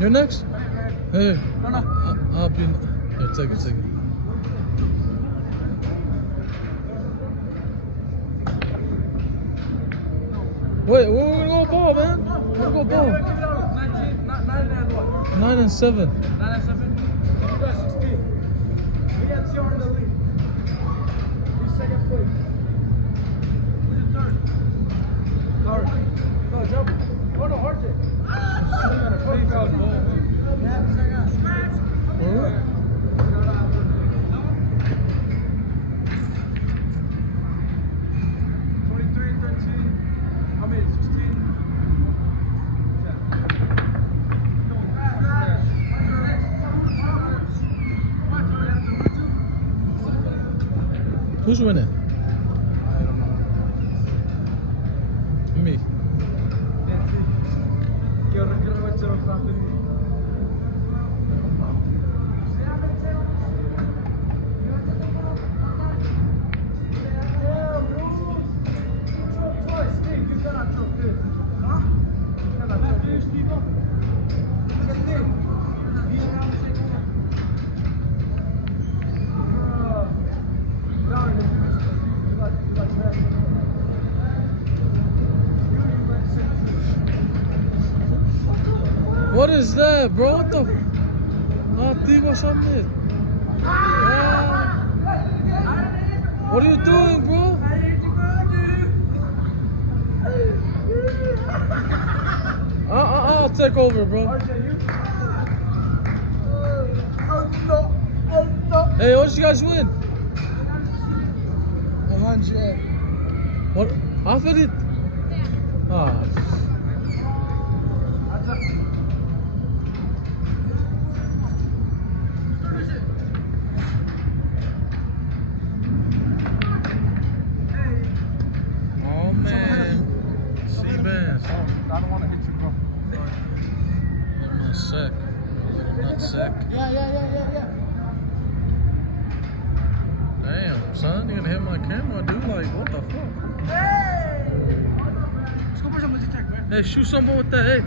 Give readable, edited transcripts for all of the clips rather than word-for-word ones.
You're next? Hey. No, no. I'll be. Here, take it, take it. Wait, we're gonna go ball, man. We're gonna go ball. 19, 9 and what? 9 and 7. 9 and 7? You got 16. We got two in the lead. He's second place. Who's in third? Third. No, jump. Oh, no, RJ. Alright. 23, 13. I mean, 16. Who's winning? Me. What is that, bro? What the? What's up, man? What are you doing, bro? I'll take over, bro. Hey, what did you guys win? 100. What? Half of it? Ah. Oh man. Seabass. I don't want to hit you, bro. I'm not sick. I'm not sick. Yeah. Damn, son, you gonna hit my camera, dude? Like, what the fuck? Let's go for some attack, man. Hey, shoot someone with that. Hey,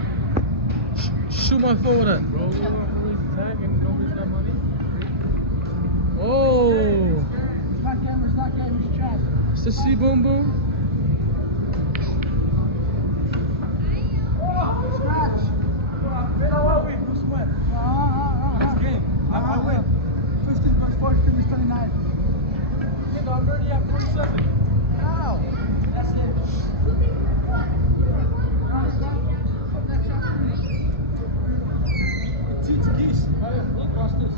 shoot my phone with that. Bro, we want to attack and nobody's got money. Oh, It's not game, it's chat. it's the C boom boom. Scratch. No, I win. Who's win? That's game. I win. 15 plus 42 is 29. I'm already at 47. Ow. That's it. Teach geese. Cross this.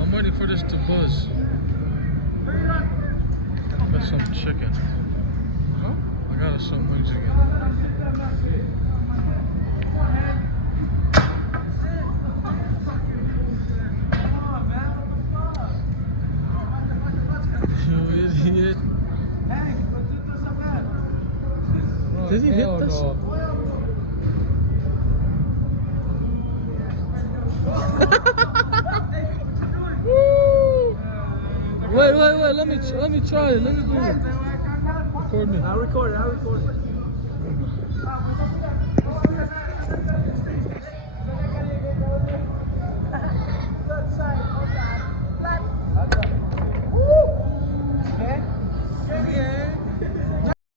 I'm waiting for this to buzz. Got some chicken. Huh? I got some wings again. You idiot. Did he hit this? Woo! Wait, let me try it. Let me do it. Record me. I'll record it.